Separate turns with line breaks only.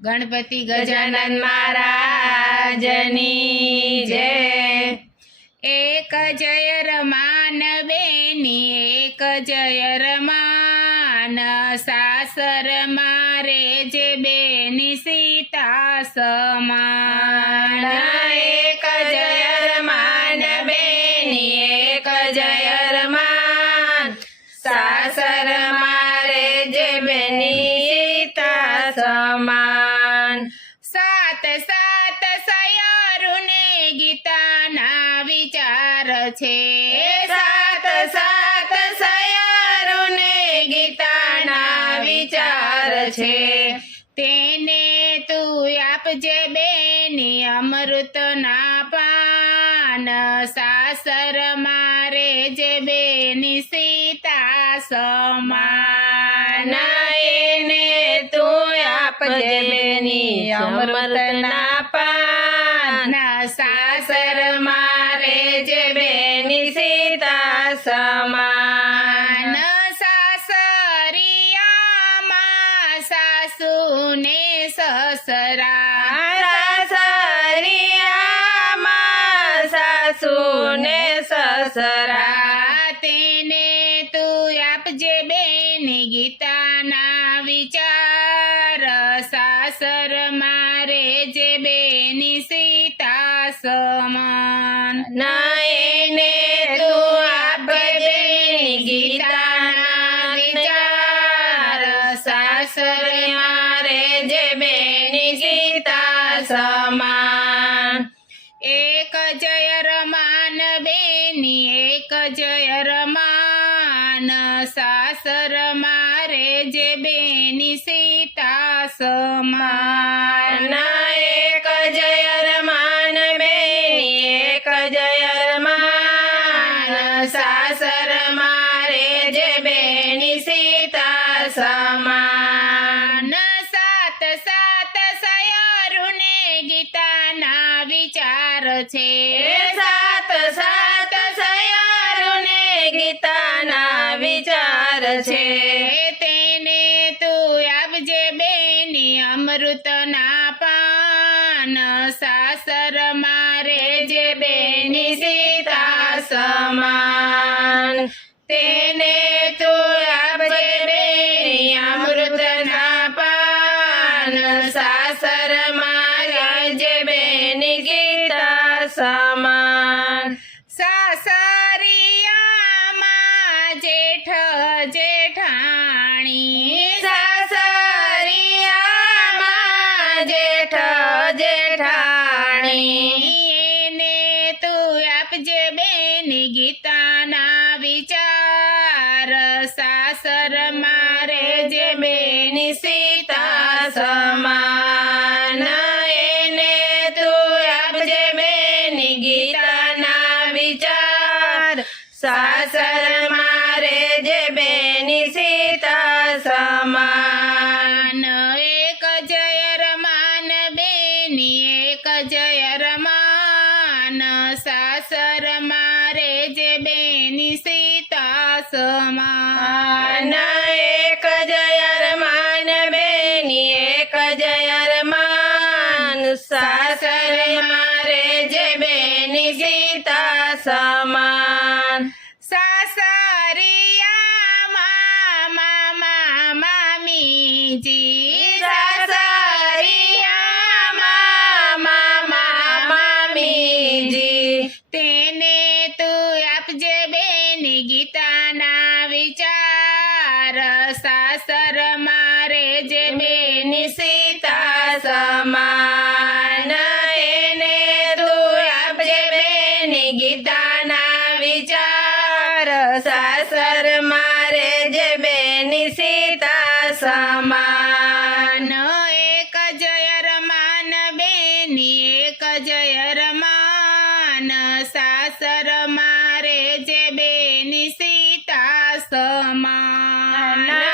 गणपति गजानन महाराजनी जय। एक जय रमान बेनी एक जय रमान, सासर मारे जे बेनी सीता समान। एक जय रमान बेनी एक जय रमान, सासर मारे जे बेनी सीता समान। सात सात सयारुने गीताना विचार छे, सात सात सयारुने गीताना विचार छे। तेने तू आपजे बेनी अमृत ना पान, सासर मारे जे बेनी सीता समान। एने तू आपजे बेनी अमृत ना पान, सासर मारे जे बेनी सीता समान। सासरियामा सासू ने ससरा, सासरियामा सासू ने ससरा। तेने तू आपजे बेनी गीताना विचार, सासर मारे जे बेनी सीता समान। नयने तू आपजे बेनी गीताना विचार, सासर मारे जे बेनी सीता समान। एक जय रमान बेनी एक जय रमान, सासर मारे जे बेनी सीता समान। एक जय रमान बेनी एक जय रमान, सासर मारे जे बेनी सीता समान। सात सात सयारुने गीताना विचार छे, सात सात सयारुने गीताना विचार छे। तेने तू आपजे बेनी अमृत ना पान, सासर मारे जे बेनी सीता समान। तेने तू आपजे बेनी अमृत ना पान, सासर मारे जे बेनी गीता समान। सासरियामा जेठ जेठाणी, सासरियामा जेठ जेठाणी। एने तू आपजे बेनी गीताना विचार, सासर मारे जे बेनी सीता समान। एने तू आपजे बेनी गीताना विचार, सासर मारे जे बेनी सीता समान। एक जय रमान बेनी एक जय रमान, सासर मारे जे बेनी सीता समान। एक जय रमान बेनी एक जय रमान, सासर मारे जे बेनी सीता समान। सासरियामा मामा मामी जी, सासरियामा मामा मामी जी। तेने तू आपजे बेनी गीताना विचार, सासर मारे जे बेनी सीता समान। एने तू आपजे बेनी गीताना विचार, सासर मारे जे बेनी सीता समान। एक जय रमान बेनी एक जय रमान, सासर मारे जे बेनी सीता समान।